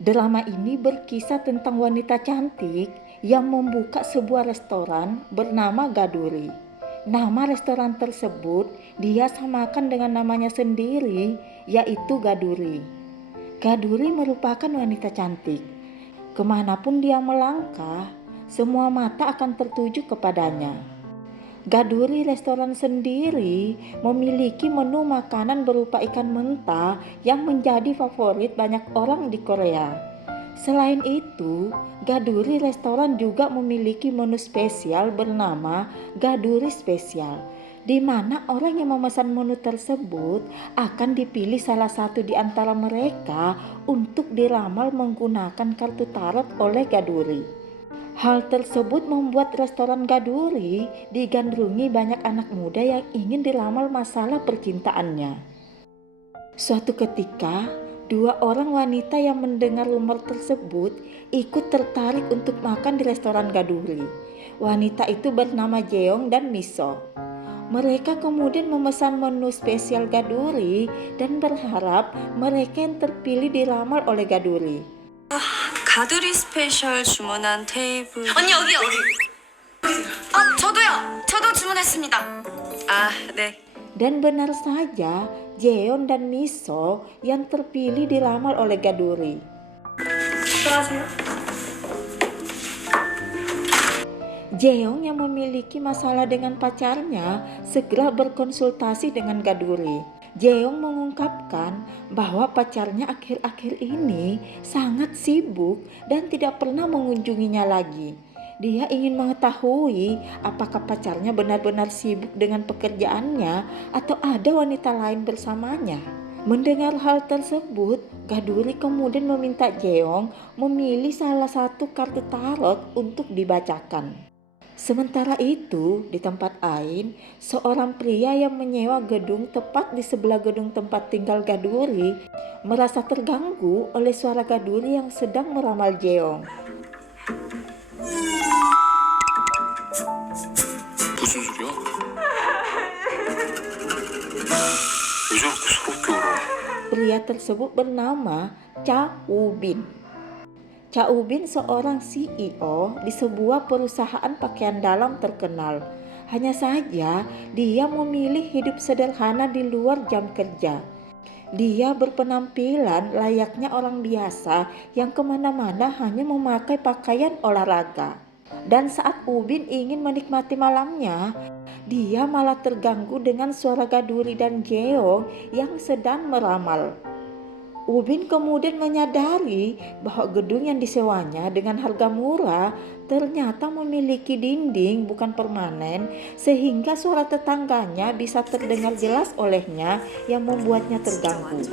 Drama ini berkisah tentang wanita cantik yang membuka sebuah restoran bernama Gaduri. Nama restoran tersebut dia samakan dengan namanya sendiri, yaitu Gaduri. Gaduri merupakan wanita cantik. Kemanapun dia melangkah, semua mata akan tertuju kepadanya. Gaduri restoran sendiri memiliki menu makanan berupa ikan mentah yang menjadi favorit banyak orang di Korea. Selain itu, Gaduri restoran juga memiliki menu spesial bernama Gaduri Spesial, di mana orang yang memesan menu tersebut akan dipilih salah satu di antara mereka untuk diramal menggunakan kartu tarot oleh Gaduri. Hal tersebut membuat restoran Gaduri digandrungi banyak anak muda yang ingin diramal masalah percintaannya. Suatu ketika, dua orang wanita yang mendengar rumor tersebut ikut tertarik untuk makan di restoran Gaduri. Wanita itu bernama Jeong dan Miso. Mereka kemudian memesan menu spesial Gaduri dan berharap mereka yang terpilih diramal oleh Gaduri. 가두리 스페셜 주문한 테이블. 언니 여기요. 저도요. 저도 주문했습니다. 아, 네. Dan benar saja, Jeon dan Miso yang terpilih diramal oleh Gaduri. 들어가세요. Jeong yang memiliki masalah dengan pacarnya segera berkonsultasi dengan Gaduri. Jeong mengungkapkan bahwa pacarnya akhir-akhir ini sangat sibuk dan tidak pernah mengunjunginya lagi. Dia ingin mengetahui apakah pacarnya benar-benar sibuk dengan pekerjaannya atau ada wanita lain bersamanya. Mendengar hal tersebut, Gaduri kemudian meminta Jeong memilih salah satu kartu tarot untuk dibacakan. Sementara itu, di tempat lain, seorang pria yang menyewa gedung tepat di sebelah gedung tempat tinggal Gaduri merasa terganggu oleh suara Gaduri yang sedang meramal Jeong. 무슨 소리야? 왜 저렇게 서럽게 울어? Pria tersebut bernama Cha Woo-bin. Cha Woo-bin seorang CEO di sebuah perusahaan pakaian dalam terkenal. Hanya saja dia memilih hidup sederhana di luar jam kerja. Dia berpenampilan layaknya orang biasa yang kemana-mana hanya memakai pakaian olahraga. Dan saat Woo-bin ingin menikmati malamnya, dia malah terganggu dengan suara Gaduri dan Jeong yang sedang meramal. Woo-bin kemudian menyadari bahwa gedung yang disewanya dengan harga murah ternyata memiliki dinding bukan permanen, sehingga suara tetangganya bisa terdengar jelas olehnya yang membuatnya terganggu.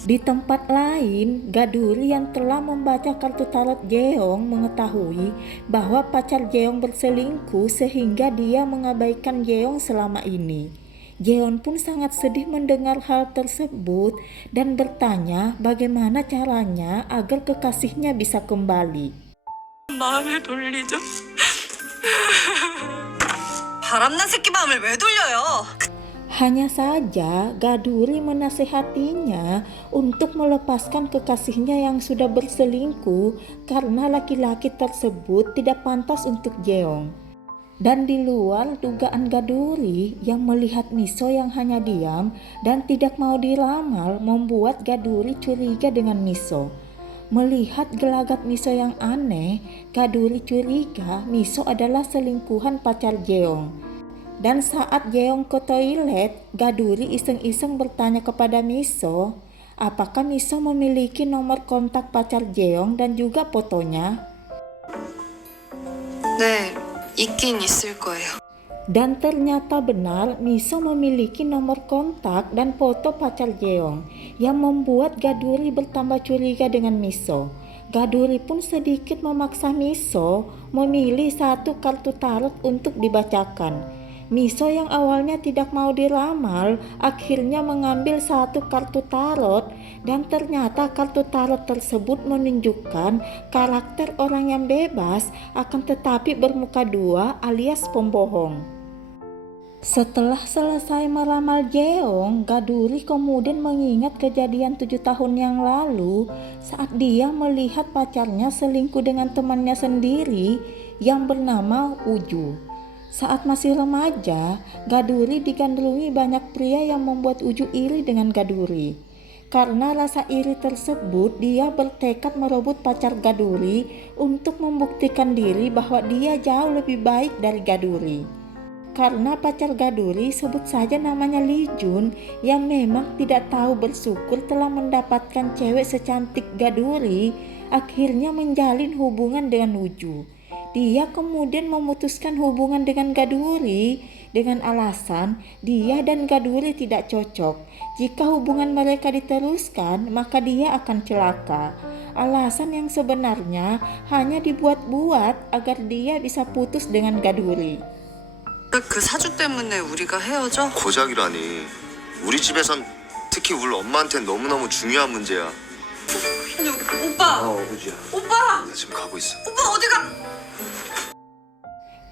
Di tempat lain, Gaduri yang telah membaca kartu tarot Jeong mengetahui bahwa pacar Jeong berselingkuh sehingga dia mengabaikan Jeong selama ini. Jeon pun sangat sedih mendengar hal tersebut dan bertanya bagaimana caranya agar kekasihnya bisa kembali. 마음을 돌리죠. 바람난 새끼 마음을 왜 돌려요? Hanya saja Gaduri menasehatinya untuk melepaskan kekasihnya yang sudah berselingkuh karena laki-laki tersebut tidak pantas untuk Jeong. Dan di luar dugaan Gaduri yang melihat Miso yang hanya diam dan tidak mau diramal membuat Gaduri curiga dengan Miso. Melihat gelagat Miso yang aneh, Gaduri curiga Miso adalah selingkuhan pacar Jeong. Dan saat Jeong ke toilet, Gaduri iseng-iseng bertanya kepada Miso, apakah Miso memiliki nomor kontak pacar Jeong dan juga fotonya? 네, 있긴 있을 거예요. Dan ternyata benar Miso memiliki nomor kontak dan foto pacar Jeong yang membuat Gaduri bertambah curiga dengan Miso. Gaduri pun sedikit memaksa Miso memilih satu kartu tarot untuk dibacakan. Miso yang awalnya tidak mau diramal akhirnya mengambil satu kartu tarot dan ternyata kartu tarot tersebut menunjukkan karakter orang yang bebas akan tetapi bermuka dua alias pembohong. Setelah selesai meramal Jeong, Gaduri kemudian mengingat kejadian 7 tahun yang lalu saat dia melihat pacarnya selingkuh dengan temannya sendiri yang bernama Uju. Saat masih remaja, Gaduri digandrungi banyak pria yang membuat Uju iri dengan Gaduri. Karena rasa iri tersebut, dia bertekad merebut pacar Gaduri untuk membuktikan diri bahwa dia jauh lebih baik dari Gaduri. Karena pacar Gaduri, sebut saja namanya Lee Jun, yang memang tidak tahu bersyukur telah mendapatkan cewek secantik Gaduri, akhirnya menjalin hubungan dengan Uju. Dia kemudian memutuskan hubungan dengan Gaduri dengan alasan dia dan Gaduri tidak cocok. Jika hubungan mereka diteruskan, maka dia akan celaka. Alasan yang sebenarnya hanya dibuat-buat agar dia bisa putus dengan Gaduri. 그 사주 때문에 우리가 헤어져? 고작이라니. 우리 집에선 특히 우리 엄마한텐 너무너무 중요한 문제야. 아니 오빠! 우주야. 오빠! 나 지금 가고 있어. 오빠 어디가?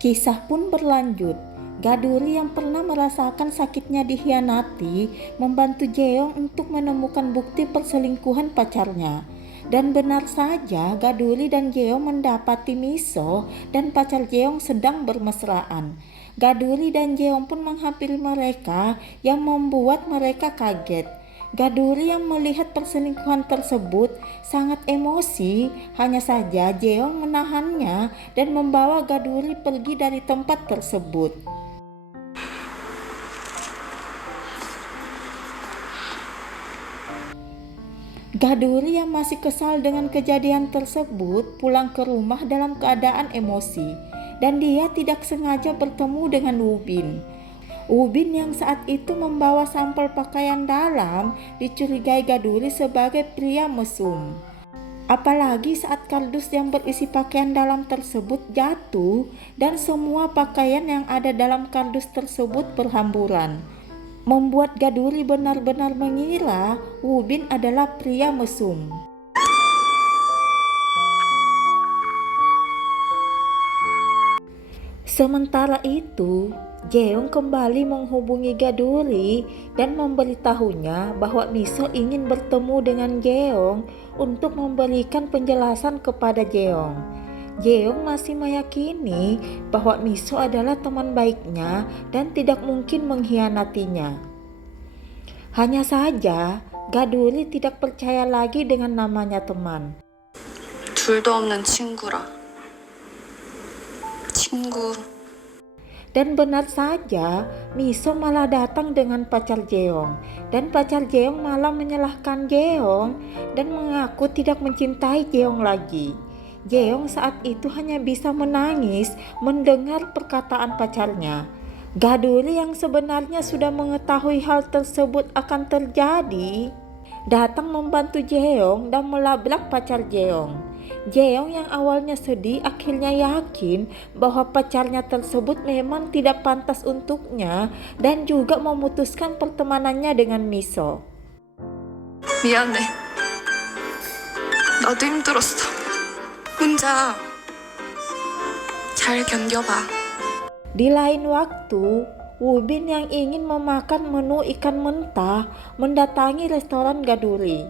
Kisah pun berlanjut. Gaduri yang pernah merasakan sakitnya dikhianati membantu Jeong untuk menemukan bukti perselingkuhan pacarnya. Dan benar saja, Gaduri dan Jeong mendapati Miso dan pacar Jeong sedang bermesraan. Gaduri dan Jeong pun menghampiri mereka yang membuat mereka kaget. Gaduri yang melihat perselingkuhan tersebut sangat emosi, hanya saja Jeong menahannya dan membawa Gaduri pergi dari tempat tersebut. Gaduri yang masih kesal dengan kejadian tersebut pulang ke rumah dalam keadaan emosi. Dan dia tidak sengaja bertemu dengan Ubin. Ubin yang saat itu membawa sampel pakaian dalam dicurigai Gaduri sebagai pria mesum. Apalagi saat kardus yang berisi pakaian dalam tersebut jatuh dan semua pakaian yang ada dalam kardus tersebut berhamburan. Membuat Gaduri benar-benar mengira Ubin adalah pria mesum. Sementara itu, Jeong kembali menghubungi Gaduri dan memberitahunya bahwa Miso ingin bertemu dengan Jeong untuk memberikan penjelasan kepada Jeong. Jeong masih meyakini bahwa Miso adalah teman baiknya dan tidak mungkin mengkhianatinya. Hanya saja, Gaduri tidak percaya lagi dengan namanya teman. 둘도 없는 친구라. 친구. Dan benar saja, Miso malah datang dengan pacar Jeong. Dan pacar Jeong malah menyalahkan Jeong dan mengaku tidak mencintai Jeong lagi. Jeong saat itu hanya bisa menangis mendengar perkataan pacarnya. Gaduri yang sebenarnya sudah mengetahui hal tersebut akan terjadi, datang membantu Jeong dan melabrak pacar Jeong. Jeong yang awalnya sedih akhirnya yakin bahwa pacarnya tersebut memang tidak pantas untuknya dan juga memutuskan pertemanannya dengan Miso. 미안해. 나도 힘들었어. 혼자 잘 견뎌봐. Di lain waktu, Ubin yang ingin memakan menu ikan mentah mendatangi restoran Gaduri.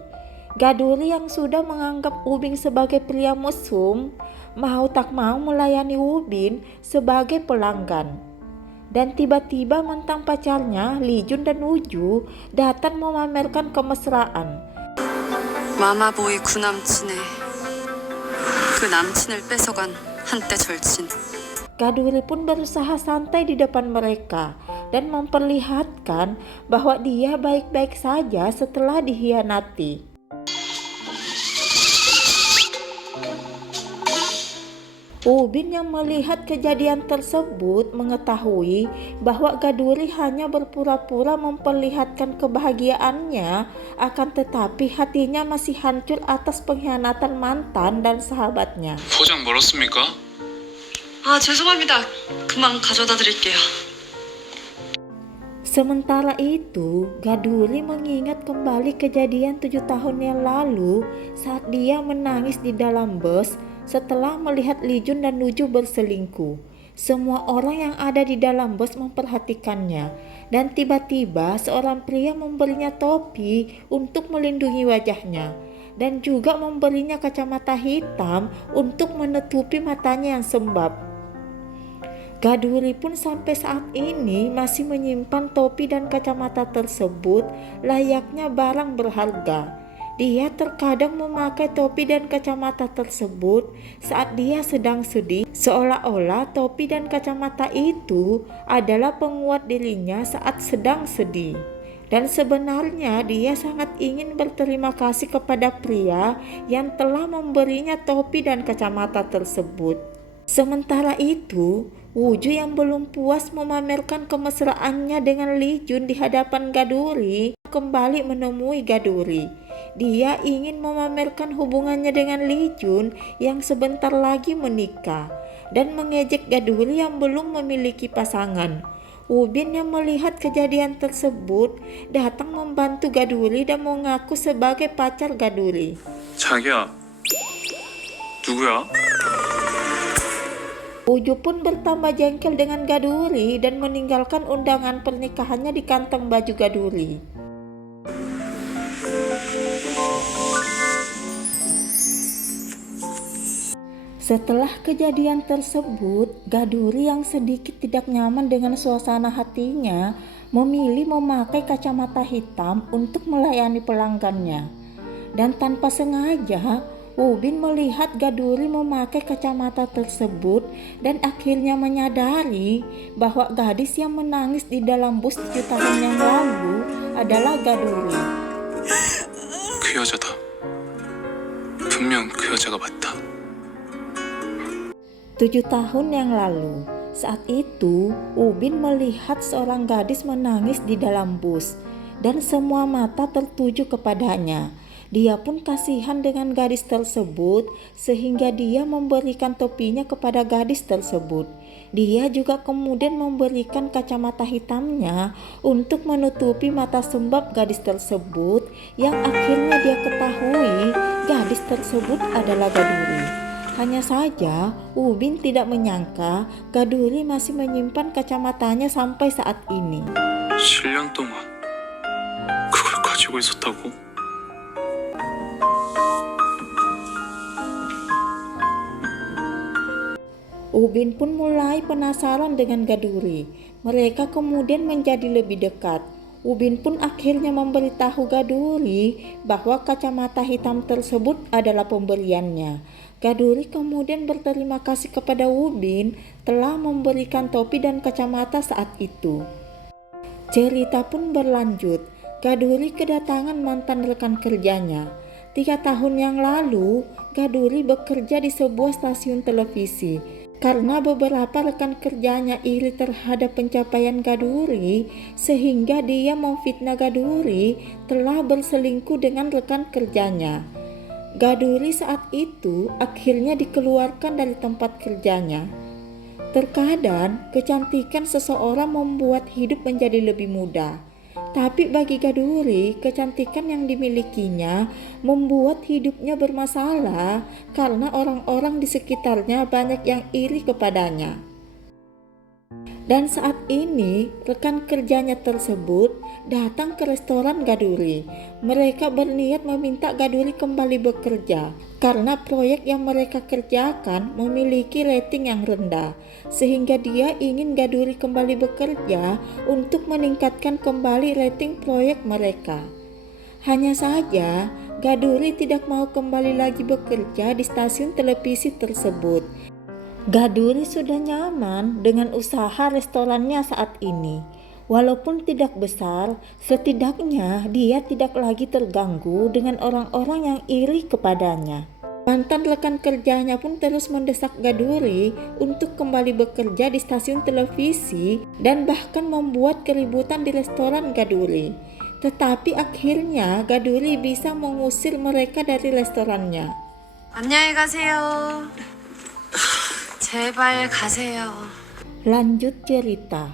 Gaduri yang sudah menganggap Ubin sebagai pria mesum, mau tak mau melayani Ubin sebagai pelanggan. Dan tiba-tiba mantan pacarnya, Lee Jun dan Uju, datang memamerkan kemesraan. 마마보이 구남친의 그 남친을 뺏어간 한때 절친. Gaduri pun berusaha santai di depan mereka dan memperlihatkan bahwa dia baik-baik saja setelah dikhianati. Ubin yang melihat kejadian tersebut mengetahui bahwa Gaduri hanya berpura-pura memperlihatkan kebahagiaannya, akan tetapi hatinya masih hancur atas pengkhianatan mantan dan sahabatnya. 포장 멀었습니까? 아 죄송합니다. 그만 가져다 드릴게요. Sementara itu, Gaduri mengingat kembali kejadian 7 tahun yang lalu saat dia menangis di dalam bus setelah melihat Lee Jun dan Uju berselingkuh. Semua orang yang ada di dalam bus memperhatikannya, dan tiba-tiba seorang pria memberinya topi untuk melindungi wajahnya, dan juga memberinya kacamata hitam untuk menutupi matanya yang sembab. Gaduri pun sampai saat ini masih menyimpan topi dan kacamata tersebut layaknya barang berharga. Dia terkadang memakai topi dan kacamata tersebut saat dia sedang sedih, seolah-olah topi dan kacamata itu adalah penguat dirinya saat sedang sedih. Dan sebenarnya dia sangat ingin berterima kasih kepada pria yang telah memberinya topi dan kacamata tersebut. Sementara itu, Woo-ju yang belum puas memamerkan kemesraannya dengan Lee Jun di hadapan Gaduri kembali menemui Gaduri. Dia ingin memamerkan hubungannya dengan Lee Jun yang sebentar lagi menikah dan mengejek Gaduri yang belum memiliki pasangan. Woo-bin yang melihat kejadian tersebut datang membantu Gaduri dan mengaku sebagai pacar Gaduri. 자기야, 누구야? Woo-ju pun bertambah jengkel dengan Gaduri dan meninggalkan undangan pernikahannya di kantong baju Gaduri. Setelah kejadian tersebut, Gaduri yang sedikit tidak nyaman dengan suasana hatinya memilih memakai kacamata hitam untuk melayani pelanggannya. Dan tanpa sengaja, Woo-bin melihat Gaduri memakai kacamata tersebut dan akhirnya menyadari bahwa gadis yang menangis di dalam bus 7 tahun yang lalu adalah Gaduri. 그 여자다. 분명 그 여자가 맞다. 7 tahun yang lalu, saat itu Woo-bin melihat seorang gadis menangis di dalam bus dan semua mata tertuju kepadanya. Dia pun kasihan dengan gadis tersebut sehingga dia memberikan topinya kepada gadis tersebut. Dia juga kemudian memberikan kacamata hitamnya untuk menutupi mata sembab gadis tersebut yang akhirnya dia ketahui gadis tersebut adalah Gaduri. Hanya saja Woo-bin tidak menyangka Gaduri masih menyimpan kacamatanya sampai saat ini. 7년 동안 그걸 가지고 있었다고? Woo-bin pun mulai penasaran dengan Gaduri. Mereka kemudian menjadi lebih dekat. Woo-bin pun akhirnya memberitahu Gaduri bahwa kacamata hitam tersebut adalah pemberiannya. Gaduri kemudian berterima kasih kepada Woo-bin telah memberikan topi dan kacamata saat itu. Cerita pun berlanjut. Gaduri kedatangan mantan rekan kerjanya. 3 tahun yang lalu, Gaduri bekerja di sebuah stasiun televisi. Karena beberapa rekan kerjanya iri terhadap pencapaian Gaduri, sehingga dia memfitnah Gaduri telah berselingkuh dengan rekan kerjanya. Gaduri saat itu akhirnya dikeluarkan dari tempat kerjanya. Terkadang kecantikan seseorang membuat hidup menjadi lebih mudah. Tapi bagi Gaduri, kecantikan yang dimilikinya membuat hidupnya bermasalah karena orang-orang di sekitarnya banyak yang iri kepadanya. Dan saat ini rekan kerjanya tersebut datang ke restoran Gaduri. Mereka berniat meminta Gaduri kembali bekerja karena proyek yang mereka kerjakan memiliki rating yang rendah, sehingga dia ingin Gaduri kembali bekerja untuk meningkatkan kembali rating proyek mereka. Hanya saja Gaduri tidak mau kembali lagi bekerja di stasiun televisi tersebut. Gaduri sudah nyaman dengan usaha restorannya saat ini. Walaupun tidak besar, setidaknya dia tidak lagi terganggu dengan orang-orang yang iri kepadanya. Mantan rekan kerjanya pun terus mendesak Gaduri untuk kembali bekerja di stasiun televisi dan bahkan membuat keributan di restoran Gaduri. Tetapi akhirnya Gaduri bisa mengusir mereka dari restorannya. 안녕히 가세요. 제발 가세요. Lanjut cerita.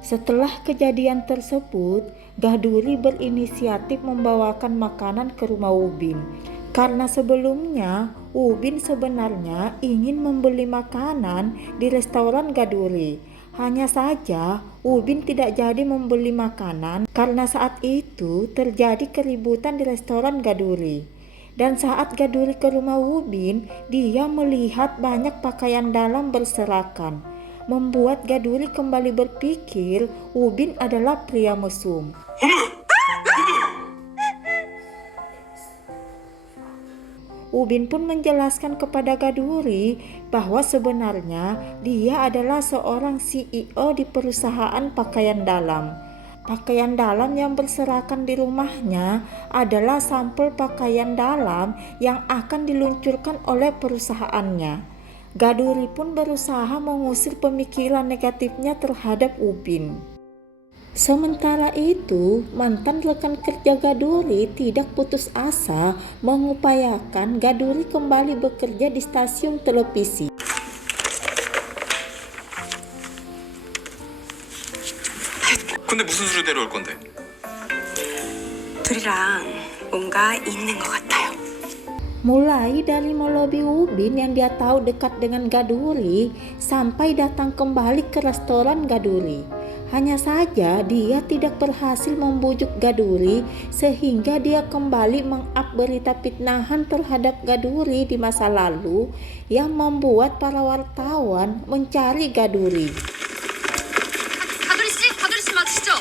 Setelah kejadian tersebut, Gaduri berinisiatif membawakan makanan ke rumah Woo-bin. Karena sebelumnya Ubin sebenarnya ingin membeli makanan di restoran Gaduri. Hanya saja Ubin tidak jadi membeli makanan karena saat itu terjadi keributan di restoran Gaduri. Dan saat Gaduri ke rumah Ubin, dia melihat banyak pakaian dalam berserakan, membuat Gaduri kembali berpikir Ubin adalah pria mesum. Ubin pun menjelaskan kepada Gaduri bahwa sebenarnya dia adalah seorang CEO di perusahaan pakaian dalam. Pakaian dalam yang berserakan di rumahnya adalah sampel pakaian dalam yang akan diluncurkan oleh perusahaannya. Gaduri pun berusaha mengusir pemikiran negatifnya terhadap Ubin. Sementara itu, mantan rekan kerja Gaduri tidak putus asa mengupayakan Gaduri kembali bekerja di stasiun televisi. 근데 무슨 수로 데려올 건데? 둘이랑 뭔가 있는 것 같아요. Mulai dari melobi Ubin yang dia tahu dekat dengan Gaduri sampai datang kembali ke restoran Gaduri. Hanya saja dia tidak berhasil membujuk Gaduri sehingga dia kembali meng-up berita fitnahan terhadap Gaduri di masa lalu yang membuat para wartawan mencari Gaduri. 가두리 씨 맞으시죠?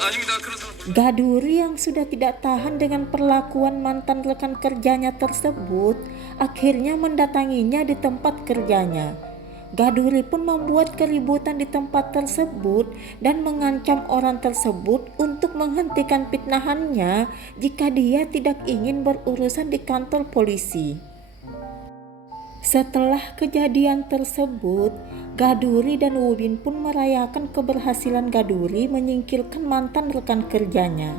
아닙니다. 그런 사람. Gaduri yang sudah tidak tahan dengan perlakuan mantan rekan kerjanya tersebut akhirnya mendatanginya di tempat kerjanya. Gaduri pun membuat keributan di tempat tersebut dan mengancam orang tersebut untuk menghentikan fitnahannya jika dia tidak ingin berurusan di kantor polisi. Setelah kejadian tersebut, Gaduri dan Ubin pun merayakan keberhasilan Gaduri menyingkirkan mantan rekan kerjanya.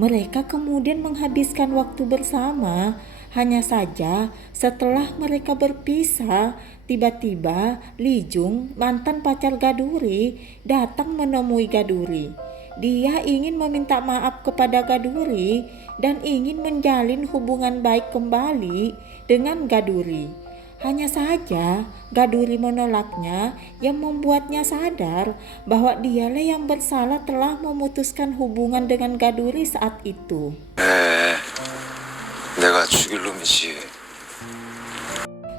Mereka kemudian menghabiskan waktu bersama. Hanya saja setelah mereka berpisah, tiba-tiba Lijung, mantan pacar Gaduri, datang menemui Gaduri. Dia ingin meminta maaf kepada Gaduri dan ingin menjalin hubungan baik kembali dengan Gaduri. Hanya saja Gaduri menolaknya yang membuatnya sadar bahwa dialah yang bersalah telah memutuskan hubungan dengan Gaduri saat itu. 내가 죽일 놈이지.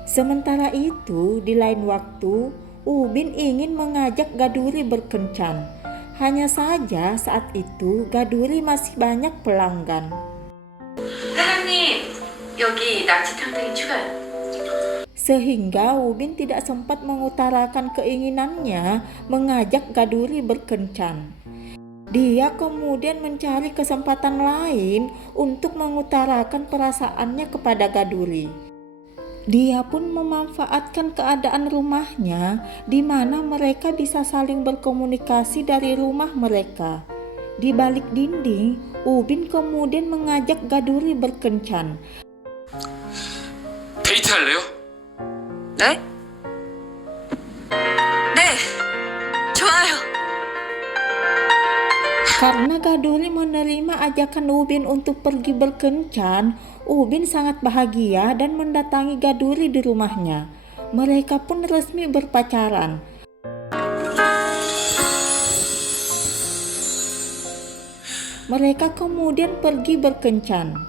Sementara itu, di lain waktu, Ubin ingin mengajak Gaduri berkencan. Hanya saja saat itu Gaduri masih banyak pelanggan. 사장님, 여기 낙지 탕탕이 추가요. Sehingga Ubin tidak sempat mengutarakan keinginannya mengajak Gaduri berkencan. Dia kemudian mencari kesempatan lain untuk mengutarakan perasaannya kepada Gaduri. Dia pun memanfaatkan keadaan rumahnya di mana mereka bisa saling berkomunikasi dari rumah mereka. Di balik dinding, Ubin kemudian mengajak Gaduri berkencan. 데이트할래요? 네? 네, 좋아요. Karena Gaduri menerima ajakan Ubin untuk pergi berkencan, Ubin sangat bahagia dan mendatangi Gaduri di rumahnya. Mereka pun resmi berpacaran. Mereka kemudian pergi berkencan.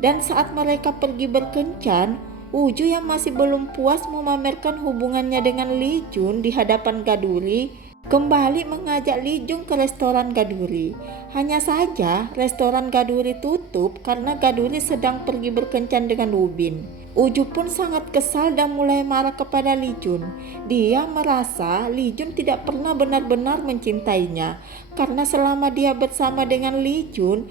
Dan saat mereka pergi berkencan, Uju yang masih belum puas memamerkan hubungannya dengan Lijun di hadapan Gaduri kembali mengajak Lijun ke restoran Gaduri. Hanya saja restoran Gaduri tutup karena Gaduri sedang pergi berkencan dengan Ubin. Uju pun sangat kesal dan mulai marah kepada Lijun. Dia merasa Lijun tidak pernah benar-benar mencintainya karena selama dia bersama dengan Lijun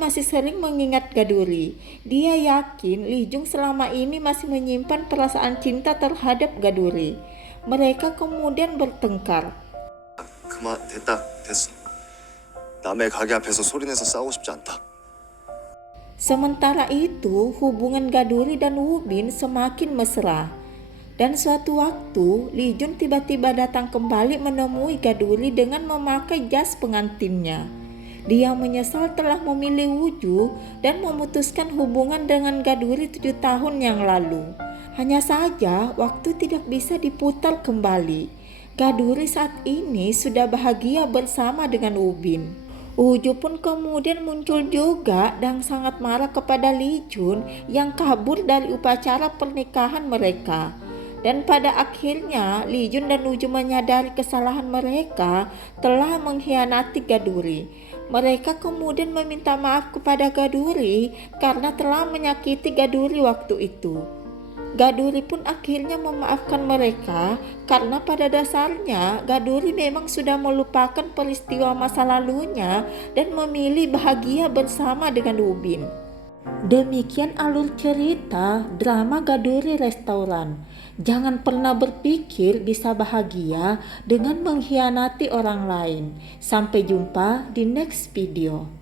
masih sering mengingat Gaduri. Dia yakin Lijun selama ini masih menyimpan perasaan cinta terhadap Gaduri. Mereka kemudian bertengkar. 그만 됐어. 남의 가게 앞에서 소리내서 싸우고 싶지 않다. Sementara itu, hubungan Gaduri dan Ubin semakin mesra. Dan suatu waktu, Lijun tiba-tiba datang kembali menemui Gaduri dengan memakai jas pengantinnya. Dia menyesal telah memilih Uju dan memutuskan hubungan dengan Gaduri 7 tahun yang lalu. Hanya saja waktu tidak bisa diputar kembali. Gaduri saat ini sudah bahagia bersama dengan Ubin. Uju pun kemudian muncul juga dan sangat marah kepada Li Jun yang kabur dari upacara pernikahan mereka. Dan pada akhirnya Li Jun dan Uju menyadari kesalahan mereka telah mengkhianati Gaduri. Mereka kemudian meminta maaf kepada Gaduri karena telah menyakiti Gaduri waktu itu. Gaduri pun akhirnya memaafkan mereka karena pada dasarnya Gaduri memang sudah melupakan peristiwa masa lalunya dan memilih bahagia bersama dengan Ubin. Demikian alur cerita drama Gaduri Restoran. Jangan pernah berpikir bisa bahagia dengan mengkhianati orang lain. Sampai jumpa di next video.